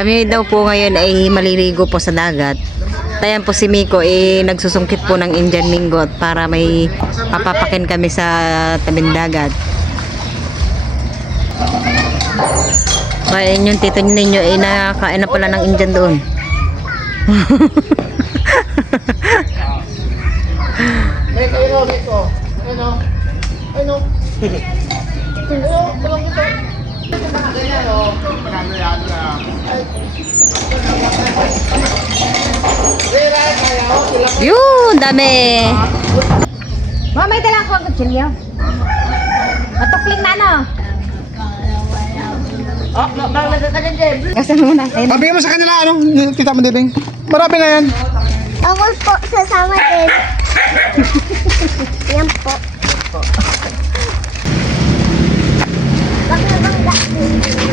Kami daw po ngayon ay maliligo po sa dagat. Tayan po si Miko eh nagsusungkit po ng Indian Mingot para may papapakin kami sa tabing dagat. Kaya yung tito ninyo eh nakakain na pala ng Indian doon. Mek, ayun o, Mek o. Yun, dami. Mamay ka lang ako ang kutsilyo. Matukling na no? Oh, bang nasa ka dyan. Kasi muna. Ayun. Pabigyan mo sa kanila, ano? Tita mo, Debeng. Marami na yan. Ako po, sasama din. Yan po. Bangga-bangga.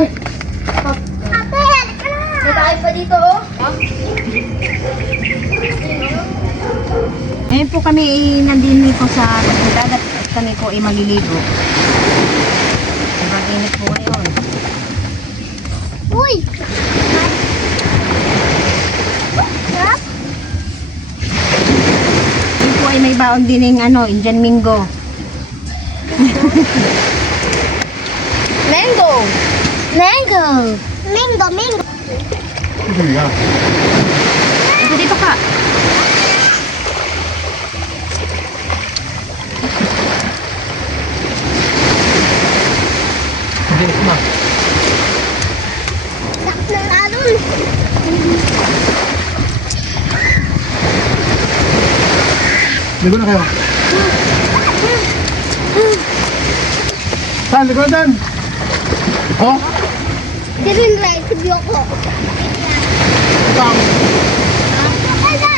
Ate, halika na. May tayo pa dito, oh. Ngayon po kami eh, nandini po sa dagat at kami po ay maliligo. Sobrang init po ngayon. Uy! Sarap. Yun po ay may baon din ng ano, Indian Mingo. Mango. Mango. Mango, mango. Ito dito ka. Sakit ng alon. Ligo na kayo. Saan? Ligo na dyan. Oh? Green rice, video ko. Ala!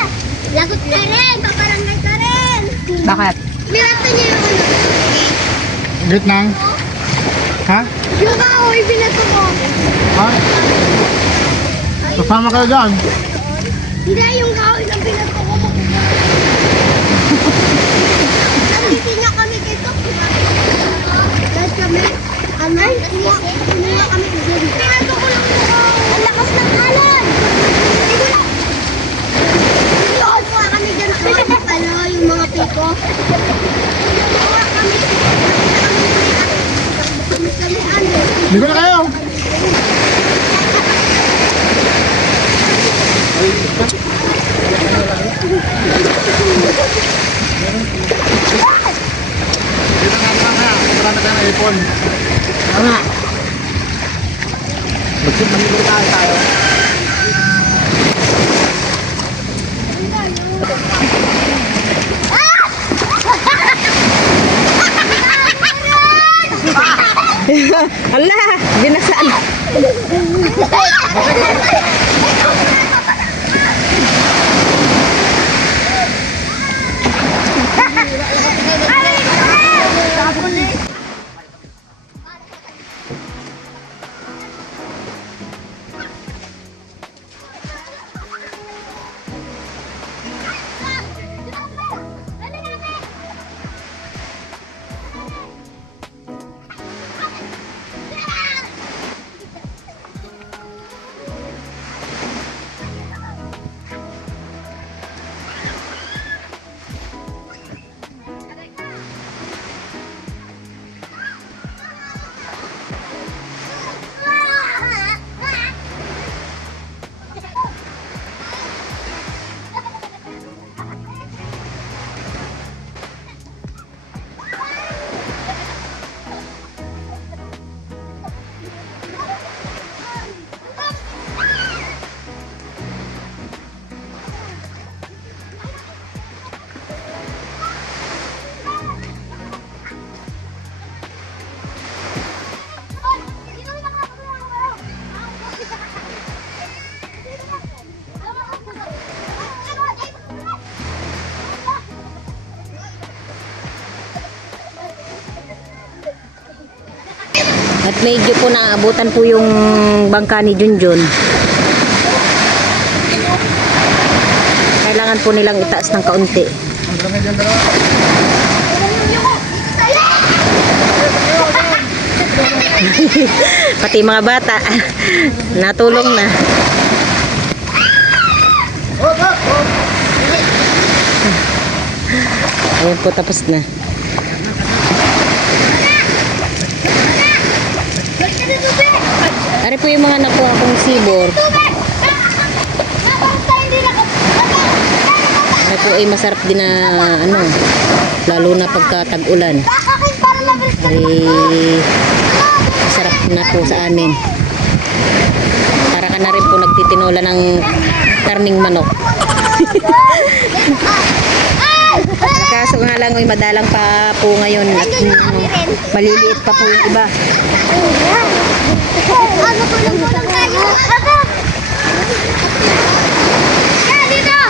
Lagot ka rin! Paparangay ka rin! Bakit? Nilata niya yung ano. Git nang. Ha? Yung kahoy, binato ko. Ha? Kasama kayo dyan. Hindi, yung kahoy na binato ko. Nandito niya kami dito. Dahil kami, ano, kumuha, kumuha kami dito. Binato ko lang yung kahoy. Ang lakas ng alon! Hindi ko lang. Yun, kuha kami dyan sa mga, ano, yung ano. Ligo na kayo. Dito nga mga nga. Marami tayong ipon. Tama. Bagsit maligo tayo tayo. Hala, binasaan. medyo po naabutan po yung bangka ni Junjun. Kailangan po nilang itaas ng kaunti. Pati mga bata. Natulong na. Ayan po, tapos na. Balik ka na tubig! Ari po yung mga nakuha kong sibor. Ari po ay masarap din na ano, lalo na pagka tag-ulan. Ay masarap na po sa amin. Para ka na rin po nagtitinola ng karning manok. Kaso nga lang ay madalang pa po ngayon at ano, maliliit pa po yung iba. Ano ko lang? Aba! Dito!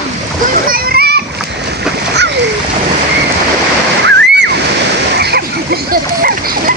Rin! Ay,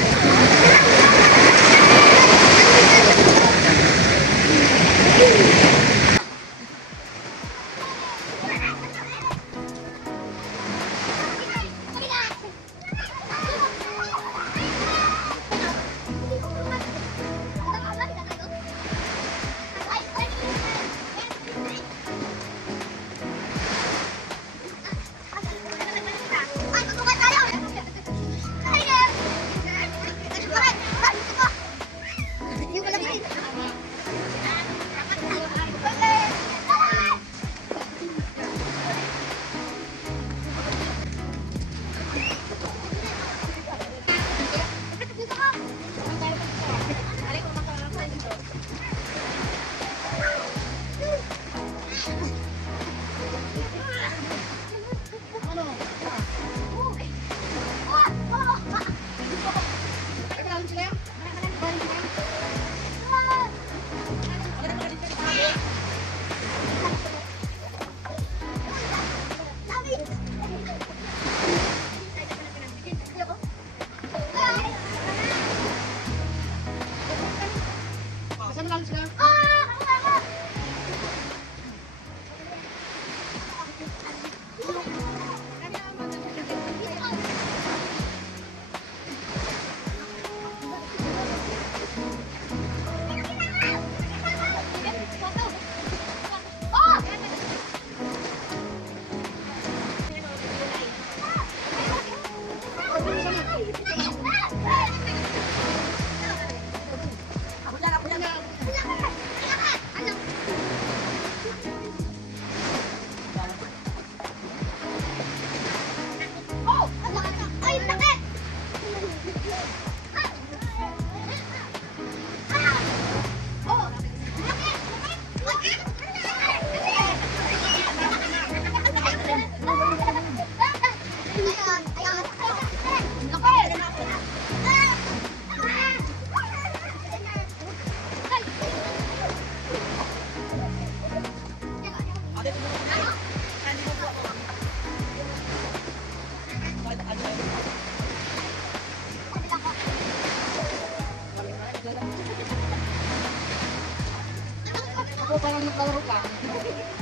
parang nakalaro ka.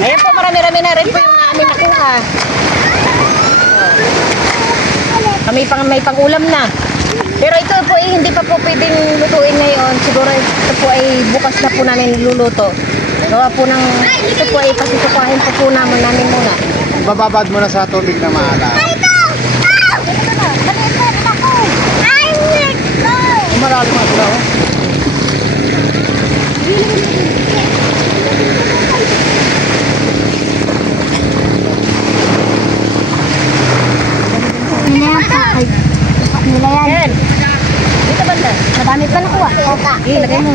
Ayan po, marami-rami na rin po yung namin nakuha. Kami pang may pang-ulam na. Pero ito po ay hindi pa po pwedeng lutuin ngayon. Siguro ito po ay bukas na po namin luluto. Gawa po ng, ito po ay pasitukahin po po namin, namin muna. Bababad mo na sa tubig na maalam. Malalim ang sila, oh. Nila yan. Yan. Dito banda. Madami pa nakuha. Oka. Okay, lagay mo.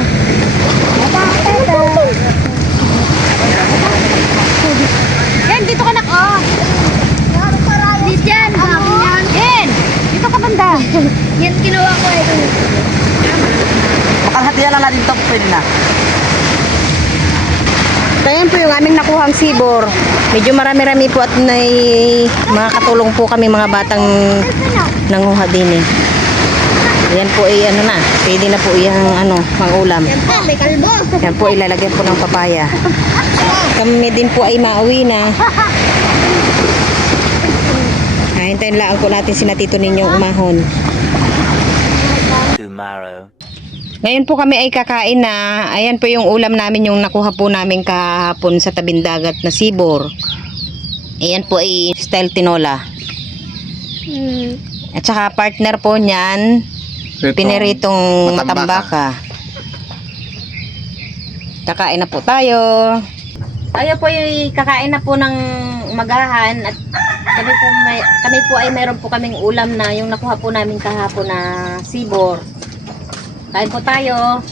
Ken, dito ka na. Oh. Dito yan. Yan. Ken, dito ka banda. Yan kinuha ko eh. Kalahatian lang natin ito, pwede na. Ayan po yung aming nakuhang sibor. Medyo marami-rami po at may mga katulong po kami mga batang nanguha din eh. Ayan po ay ano na, pwede na po yung ano, pang ulam. Yan po, may kalbo. Yan po ilalagyan po ng papaya. Kami din po ay mauwi na. Hintayin lang po natin si natito ninyong umahon. tomorrow. Ngayon po kami ay kakain na. Ayan po yung ulam namin yung nakuha po namin kahapon sa tabing dagat na sibor. Ayan po ay style tinola. Hmm. At saka partner po niyan, piniritong matambaka. Kakain na po tayo. Tayo po ay kakain na po ng magahan at kami po, may, kami po ay mayroon po kaming ulam na yung nakuha po namin kahapon na sibor. Kain po tayo.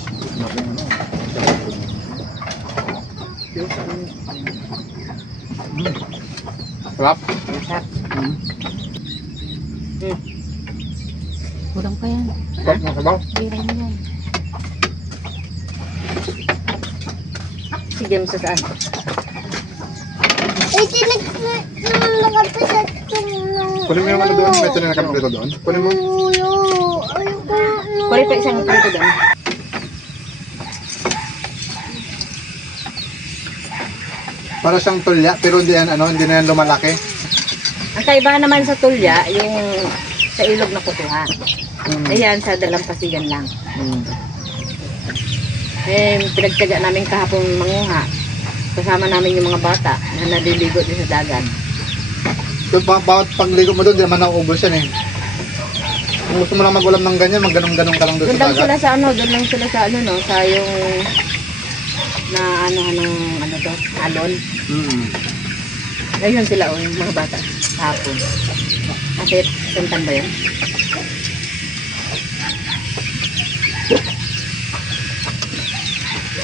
Sarap. Masarap. Mm. Hmm. Kulang pa yan. Sarap na sabaw. Bira mo yan. Si James sa saan? Eh, tinig nung nakapitat ko nung... Kunin mo yung ano doon. May tuloy na kami dito doon. Kunin mo. Ulo. Kuri pa isang prito doon. Para siyang tulya, pero hindi yan, ano, hindi na yan lumalaki. Ang kaibahan naman sa tulya, yung sa ilog na kukuha. Mm. Ayan, sa dalampasigan lang. Mm. Eh, pinagtyaga namin kahapon manguha. Kasama namin yung mga bata na naliligo din sa dagat. So, ba bawat pagligo mo doon, di naman nauubos yan eh. Kung gusto mo lang mag-ulam ng ganyan, mag-ganong-ganong ka lang doon Doon sa lang sila sa ano, doon lang sila sa ano no, sa yung na ano ng ano to, alon. Mm. Ayun sila o yung mga bata kahapon. Kasi suntan ba yun?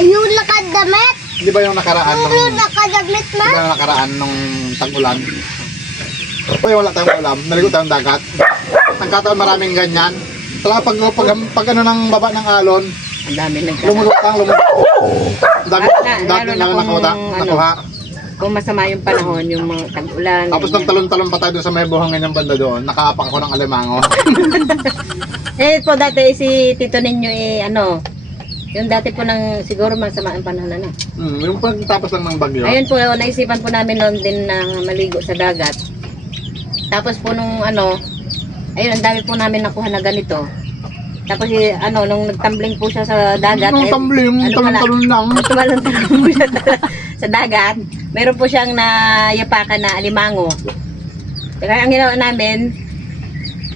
Yung nakadamit. Di ba yung nakaraan nung... Yung nakadamit Di ma. ba yung nakaraan nung tag-ulan? Yung wala tayong ulam, naligo tayong dagat. Nagkataon maraming ganyan. Talaga pag, pag, pag, ano ng baba ng alon, Ang dami nagkakaroon. lumulok lang, lumulok. Dami, Na- dami na na kung nakuha. ano, nakuha. Kung masama yung panahon, yung mga tag-ulan. Tapos nang talon-talon pa tayo doon sa may buhangin ng banda doon, nakaapak ako ng alimango. Eh po dati si Tito ninyo eh ano, yung dati po ng siguro masama ang panahon na. hmm, yung pagtapos lang ng bagyo. Ayun po, naisipan po namin noon din na maligo sa dagat. Tapos po nung ano, ayun, ang dami po namin nakuha na ganito. Tapos eh, ano, nung nagtumbling po siya sa dagat, Yung eh, tumbling, ano pala? talon-talon lang. tumalon-talon po siya sa- dagat. Meron po siyang nayapakan na alimango. Kaya ang ginawa namin,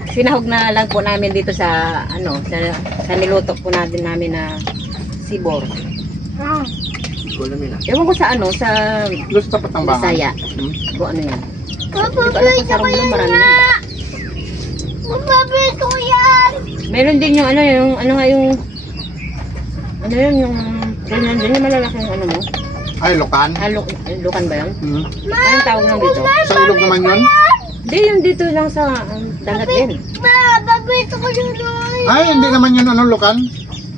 sinahog na lang po namin dito sa ano, sa, sa nilutok po natin namin na sibor. Ah. Ewan ko sa ano, sa tapat ng bahay. Bisaya. Hmm? Kung ano yan. Papabrito ko yan marami. nga. Papabrito ko yan. Meron din yung ano, yung ano nga yung ano yun, yung ganyan din, yung malalaking ano mo. Ay, Lokan. Halok, lukan ba yun? Hmm. Anong tawag lang dito? Sa ilog naman yun. Hindi, yung dito lang sa um, dagat din. Papabrito ko yun. ay. Ay, hindi naman yun ano, Lokan.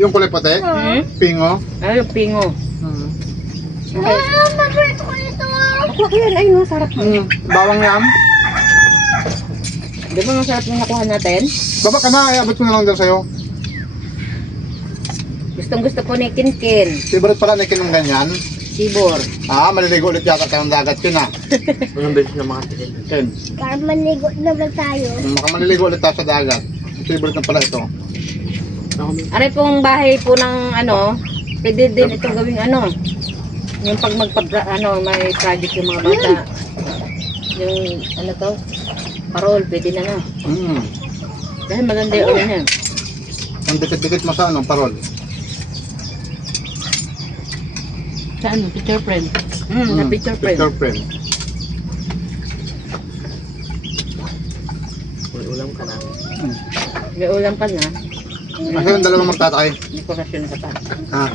Yung kulay puti. Hmm? Pingo. Ano yung pingo? Hmm. Okay. Ah, papabrito ko ito. Ako, yun, ayun, masarap. Hmm. Bawang yam. Di ba masarap yung nakuha natin? Baba ka na, ay abot ko na lang dyan sa'yo. Gustong gusto po ni Kinkin. Favorite pala na kinong ganyan. Sibor. Ah, maliligo ulit yata tayong dagat yun ah. Anong beses na mga Ken, Kaya manigo na ba tayo? maka maliligo ulit tayo sa dagat. Favorite na pala ito. Aray pong bahay po ng ano, pwede din ito gawing ano. Yung pag magpag ano, may project yung mga bata. Yung ano to, parol, pwede na na. Hmm. Dahil maganda yung ano niya. Ang dikit-dikit mo sa ano, parol. Sa ano, picture frame. Hmm, na picture frame. Picture frame. May ulam pa na, Kasi yung dalawa magtatakay. dekorasyon ka pa. Ha?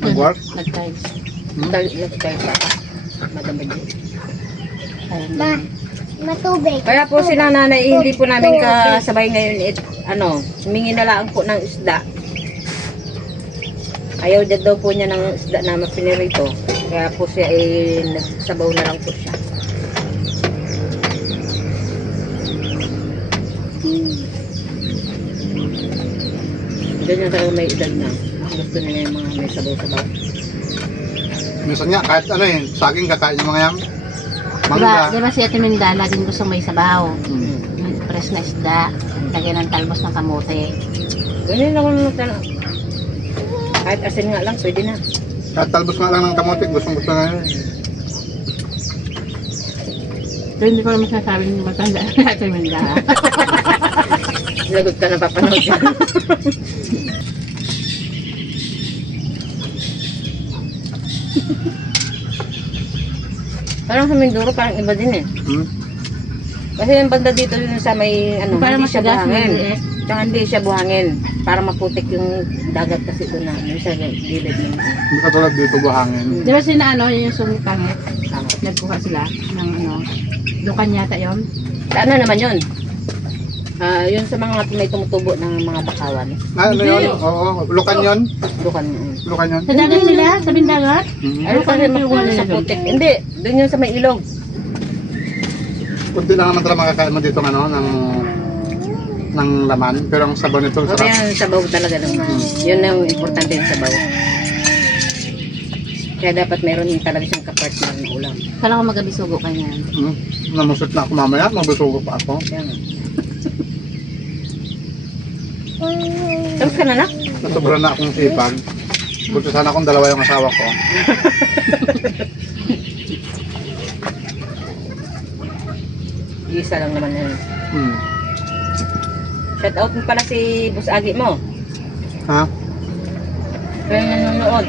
Nag-work? Nag-tiles. Hmm? Nag-tiles pa. Madami din. Ma, matubig. Kaya po sila nanay, hindi po namin kasabay ngayon it, ano, humingi na lang po ng isda. Ayaw dyan daw po niya ng isda na mapinirito. Kaya po siya ay nagsabaw na lang po siya. Ganyan talaga may edad na. Gusto nila yung mga may sabaw-sabaw. Minsan nga, kahit ano eh, saging kakain yung mga yan. Diba, Mangga. diba si Ate Minda, laging gusto may sabaw. Hmm. May Press na isda. Lagyan ng talbos ng kamote. Ganyan lang naman talaga. Kahit asin nga lang, pwede na. Kahit talbos nga lang ng kamote, gustong gusto na yun. Pero hindi ko naman sinasabi ng matanda na Ate Minda. Lagot ka na papanood siya. parang sa Mindoro, parang iba din eh. Hmm? Kasi yung banda dito yun sa may ano, Para hindi siya matigas, buhangin. maliit. Tsaka hindi siya buhangin. Para maputik yung dagat kasi doon na. Yung sa gilid ng Hindi katulad dito buhangin. Di ba sina ano, yun yung sumipangit? Nagkuha sila ng ano, lukan yata yun. Sa ano naman yun? Ah, yun sa mga may tumutubo ng mga bakawan. Ah, ano yun? Oo, lukan yun. Dukan yun. Lukan yun. Sa dagat sila, sa bindagat. Hmm. Ano kasi makuha sa putik? Hindi, doon yun sa may ilog. Kunti lang naman talaga makakain mo dito ng ano, ng ng laman. Pero ang sabaw nito, sarap. kaya yung sabaw talaga ng Yun ang importante yung sabaw. Kaya dapat meron din talaga siyang kapartner ng ulam. Kala ko magabisugo ka niyan. Hmm. Namusot na ako mamaya, mabusugo pa ako. Kaya nga. Tapos ka na na? Nasobra na akong sipag. Buti sana akong dalawa yung asawa ko. Isa lang naman yun. Hmm. Shout out mo pala si Bus Agi mo. Ha? Kaya nanonood.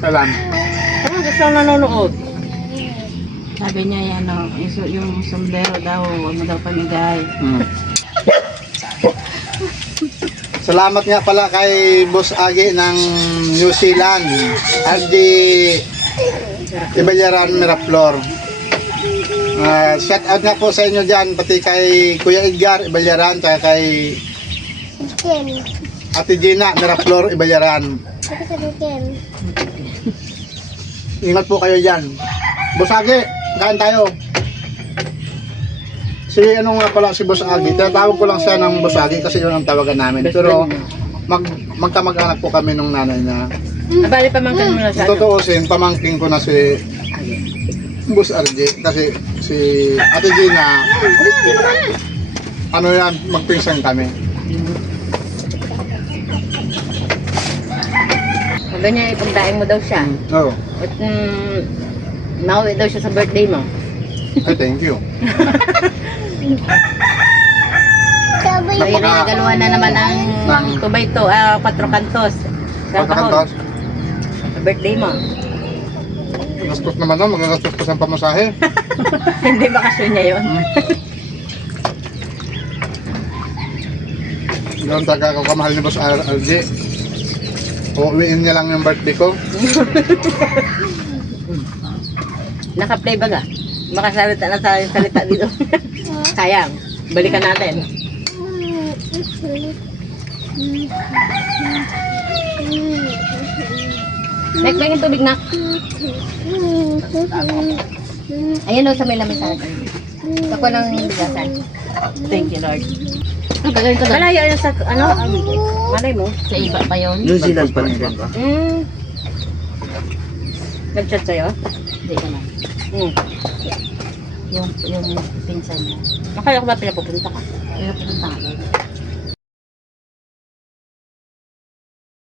Kailan? Ano gusto na nanonood? Sabi niya yan, ano, yung, su- yung sombrero daw, huwag mo daw pamigay. Hmm. Salamat nga pala kay Boss Agi ng New Zealand. RD Ibayaran Miraflor. Ah, shout out nga po sa inyo dyan, pati kay Kuya Edgar Ibayaran, tsaka kay. Ate Gina Miraflor Ibayaran. Ingat po kayo dyan. Boss Agi, kain tayo. Si ano nga pala si Boss Agi, tinatawag ko lang siya ng Boss Agi kasi yun ang tawagan namin. Best Pero mag, magkamag-anak po kami nung nanay niya. Abali pamangkin mo na sa Kung ano? tutuusin, pamangking ko na si Boss RJ kasi si Ate Gina, ano yan, magpinsan kami. Ganyan, ipagdaing mo daw siya. Oo. At mm, nauwi daw siya sa birthday mo. Ay, thank you. Napaka- regalawan na naman ang Ng- tubay to, ah, 4 kantos. Sa Pagkakantos, Sa birthday mo. gastos naman nun, magagastos pa sa pamasahe. Hindi bakasyon niya yun. Doon taga ako kamahal ni Boss R- RJ. Uuwiin niya lang yung birthday ko. Naka-play ba ka? Makasalita na tayo salita dito. Sayang. Balikan natin. Nek, may yung tubig na. Ayan o sa may lamisan. Ako ng bigasan. Thank you, Lord. Gagawin ko doon. Malayo yun sa, ano, malay mo. Sa iba pa yun. New Zealand pa rin ba? Mm. Nag-chat sa'yo? Hindi naman. Mm. Yung, yung pinsan niya. Akala ko ba pinapupunta ka? Kaya pupunta ka.